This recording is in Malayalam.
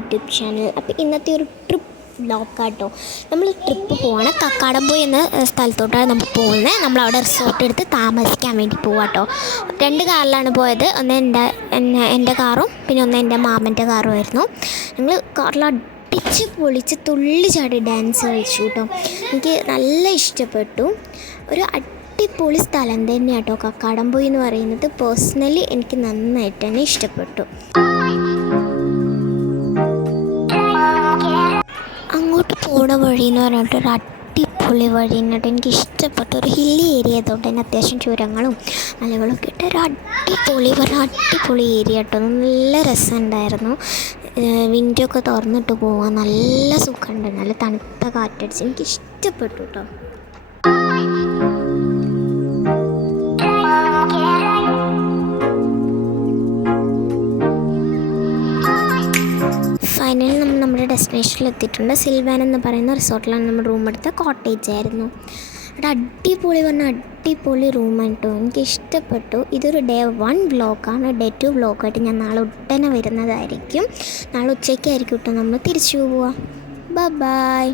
YouTube channel. അപ്പോൾ ഇന്നത്തെ ഒരു ട്രിപ്പ് വ്ളോഗാട്ടോ. നമ്മൾ ട്രിപ്പ് പോവാണ്. കക്കാടംപൊയിൽ എന്ന സ്ഥലത്തോട്ടാണ് നമ്മൾ പോകുന്നത്. നമ്മളവിടെ റിസോർട്ട് എടുത്ത് താമസിക്കാൻ വേണ്ടി പോവാട്ടോ. 2 കാറിലാണ് പോയത്. ഒന്ന് എൻ്റെ കാറും പിന്നെ ഒന്ന് എൻ്റെ മാമൻ്റെ കാറും ആയിരുന്നു. ഞങ്ങൾ കാറിൽ അടിച്ച് പൊളിച്ച് തുള്ളി ചാടി ഡാൻസ് കളിച്ചു കേട്ടോ. എനിക്ക് നല്ല ഇഷ്ടപ്പെട്ടു. ഒരു അടിപൊളി സ്ഥലം തന്നെയാണ് കേട്ടോ കക്കാടംപൊയിൽ എന്ന് പറയുന്നത്. പേഴ്സണലി എനിക്ക് നന്നായിട്ട് തന്നെ ഇഷ്ടപ്പെട്ടു. അങ്ങോട്ട് പോണ വഴി എന്ന് പറഞ്ഞിട്ട് ഒരു അടിപൊളി വഴി എന്നിട്ട് എനിക്ക് ഇഷ്ടപ്പെട്ട ഒരു ഹില്ലി ഏരിയ ആയതുകൊണ്ട് തന്നെ അത്യാവശ്യം ചുരങ്ങളും മലകളൊക്കെ ഇട്ട് ഒരു അടിപൊളി ഏരിയ കേട്ടോ. നല്ല രസമുണ്ടായിരുന്നു. വിൻഡൊക്കെ തുറന്നിട്ട് പോകാൻ നല്ല സുഖമുണ്ട്. നല്ല തണുത്ത കാറ്റടിച്ച് എനിക്ക് ഇഷ്ടപ്പെട്ടു കേട്ടോ. ഫൈനലി നമ്മൾ നമ്മുടെ ഡെസ്റ്റിനേഷനിൽ എത്തിയിട്ടുണ്ട്. സിൽവാൻ എന്ന് പറയുന്ന റിസോർട്ടിലാണ് നമ്മൾ റൂം എടുത്ത. കോട്ടേജ് ആയിരുന്നു. അവിടെ അടിപൊളി റൂമാണ് കേട്ടോ. എനിക്ക് ഇഷ്ടപ്പെട്ടു. ഇതൊരു ഡേ 1 വ്ളോഗാണ്. ഡേ 2 വ്ളോഗായിട്ട് ഞാൻ നാളെ ഉടനെ വരുന്നതായിരിക്കും. നാളെ ഉച്ചയ്ക്കായിരിക്കും കേട്ടോ നമ്മൾ തിരിച്ചു പോവുക. ബൈ.